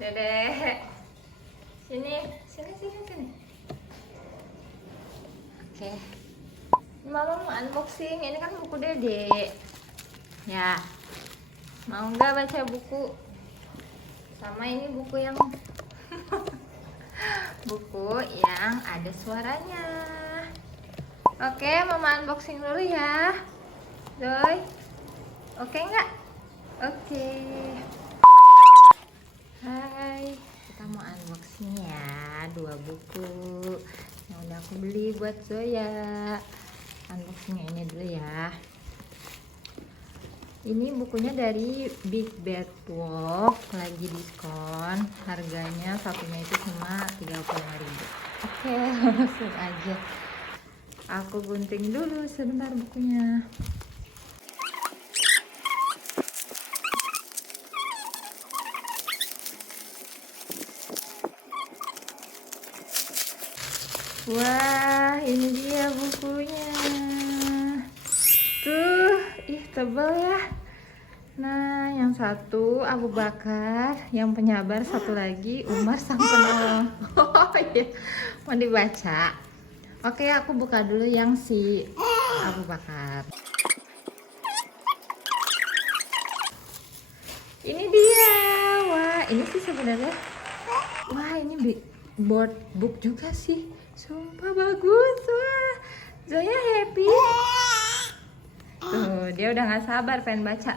Dedek, sini, sini, sini, sini. Oke, ini mama mau unboxing. Ini kan buku Dedek. Ya, mau nggak baca buku? Sama ini buku yang buku yang ada suaranya. Oke, mama unboxing dulu ya, Doi. Oke nggak? Oke. Hai, kita mau unboxing ya 2 buku yang udah aku beli buat Zoya. Unboxingnya ini dulu ya. Ini bukunya dari Big Bad Wolf, lagi diskon. Harganya satunya itu cuma 35.000. Oke, langsung aja. Aku gunting dulu sebentar bukunya. Wah, ini dia bukunya. Tuh, ih tebal ya. Nah, yang satu Abu Bakar, yang penyabar, satu lagi Umar sang penolong. Oh iya, mau dibaca? Oke, aku buka dulu yang si Abu Bakar. Ini dia. Wah, ini sih sebenarnya. Wah, ini board book juga sih. Sumpah bagus. Wah, Zoya happy. Tuh, dia udah gak sabar pengen baca.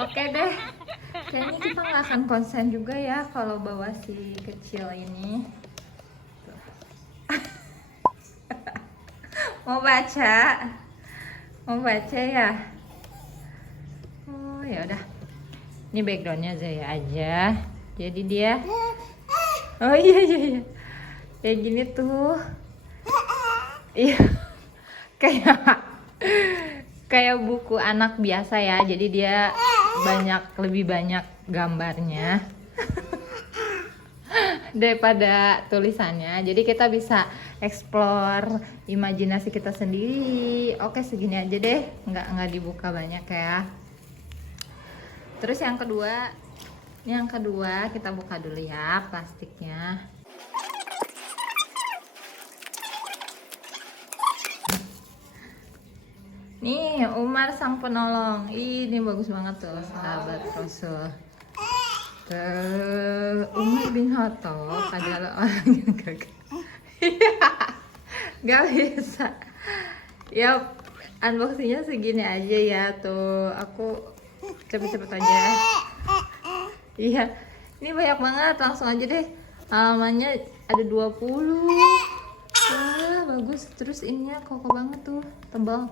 Oke deh, kayaknya kita nggak akan konsen juga ya kalau bawa si kecil ini. Mau baca? Mau baca ya? Oh ya udah. Ini backgroundnya Zaya aja. Jadi dia. Oh iya iya iya. Kayak gini tuh. Iya. Kayak buku anak biasa ya. Jadi dia lebih banyak gambarnya daripada tulisannya. Jadi kita bisa explore imajinasi kita sendiri. Oke, segini aja deh, nggak dibuka banyak ya. Terus yang kedua kita buka dulu ya plastiknya. Nih, Umar sang penolong. Ini bagus banget tuh, sahabat Rasul. Umar bin Khattab adalah orang yang gagal. Gak bisa. Ya, unboxingnya segini aja ya tuh. Aku cepet-cepet aja. Iya, ini banyak banget. Langsung aja deh. Halamannya ada 20. Wah, bagus. Terus ininya kokoh banget tuh, tebal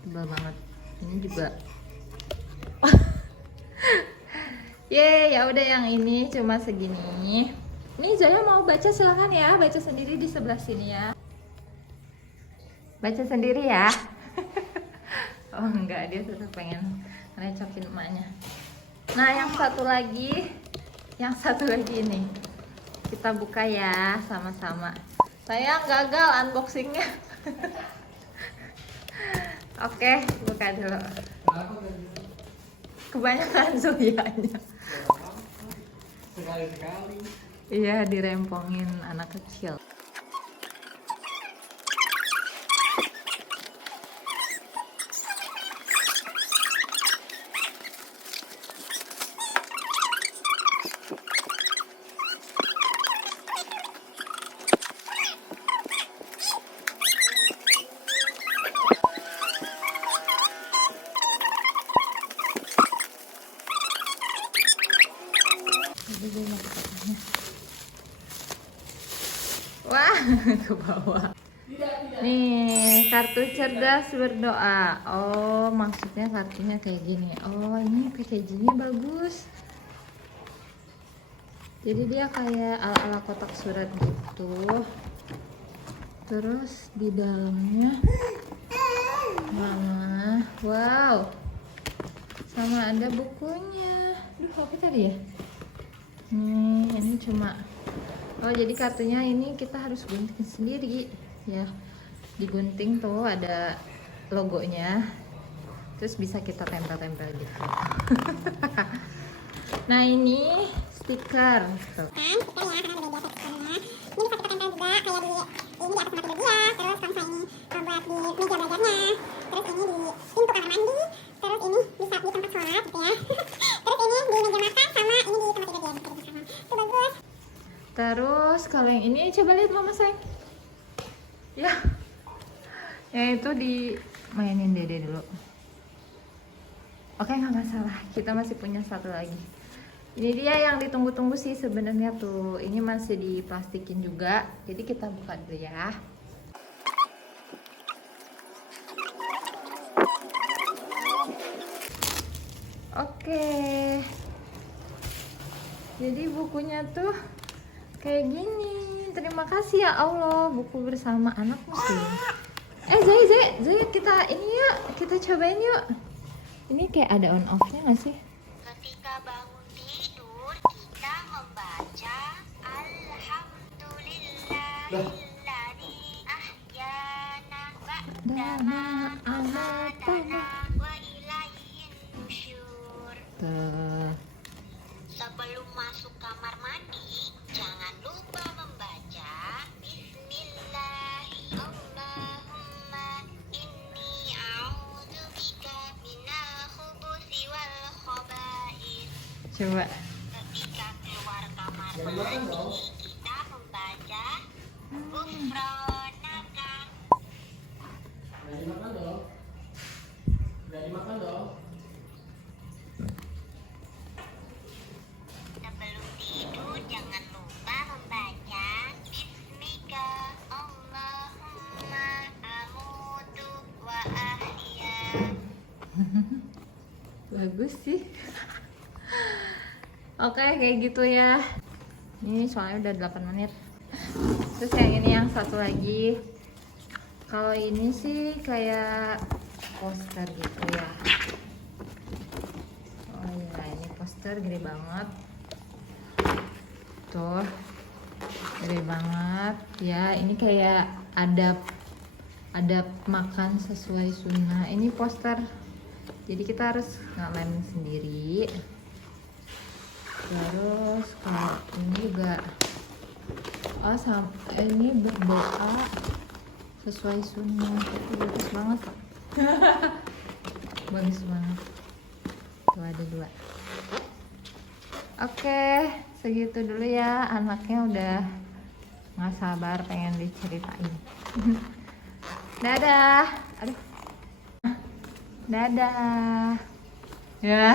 banget. Ini juga. Ya udah, yang ini cuma segini. Nih Zoya mau baca, silahkan ya, baca sendiri di sebelah sini ya. Baca sendiri ya. Oh enggak, dia tetap pengen ngerecokin emaknya. Nah, yang satu lagi ini. Kita buka ya sama-sama. Sayang, gagal unboxingnya. Oke, buka dulu. Kebanyakan Zoyanya. Sekali-sekali. Iya, dirempongin anak kecil. Wah, ke bawah. Nih, kartu cerdas berdoa. Oh, maksudnya kartunya kayak gini. Oh, ini packagingnya bagus. Jadi dia kayak ala-ala kotak surat gitu. Terus di dalamnya mana? Wow. Sama ada bukunya. Duh, apa tadi ya? Nih, ini cuma. Oh, jadi kartunya ini kita harus gunting sendiri ya. Digunting tuh ada logonya. Terus bisa kita tempel-tempel gitu. Nah, ini stiker. Tuh. Kan stiker ya, karena udah biasa stikernya. Ini bisa kita tempel juga kayak di atas tempat tidur dia. Terus kalau misalnya ini buat di meja belajarnya. Terus ini di pintu kamar mandi. Terus ini bisa di tempat sholat gitu ya. Terus ini di meja makan sama ini di tempat tidur dia bisa sama. Itu bagus. Terus kalau yang ini coba lihat mama sayang. Ya. Yang itu dimainin dede dulu. Oke, nggak masalah. Kita masih punya satu lagi. Ini dia yang ditunggu-tunggu sih sebenarnya tuh. Ini masih diplastikin juga. Jadi kita buka dulu ya. Oke. Jadi bukunya tuh kayak gini. Terima kasih ya Allah, buku bersama anak musim. Zai, kita ini yuk, kita cobain yuk. Ini kayak ada on off-nya nggak sih? Ketika bangun tidur, kita membaca Alhamdulillahilladzi ahyana ba'dama amatana wa ilaihin nusyur. Sebelum masuk kamar mandi, jangan lupa membaca Bismillahi Allahumma inni a'udzubika minal khubuthi wal khaba'ith. Coba. Ketika keluar kamar mandi, kita membaca Ghufranaka. Sebelum tidur, jangan lupa membaca Bismika Allahumma amutu wa ahya. Bagus sih. Oke, kayak gitu ya. Ini soalnya udah 8 menit. Terus yang ini yang satu lagi. Kalau ini sih kayak poster gitu ya. Oh iya, ini poster gede banget. Tuh. Gede banget. Ya, ini kayak adab makan sesuai sunnah. Ini poster. Jadi kita harus ngalamin sendiri. Terus kalau ini juga ini berdoa sesuai sunnah. Itu bagus banget. Bagus banget. Tuh ada 2. Oke, segitu dulu ya. Anaknya udah nggak sabar pengen diceritain. Dadah. Aduh. Dadah. Ya.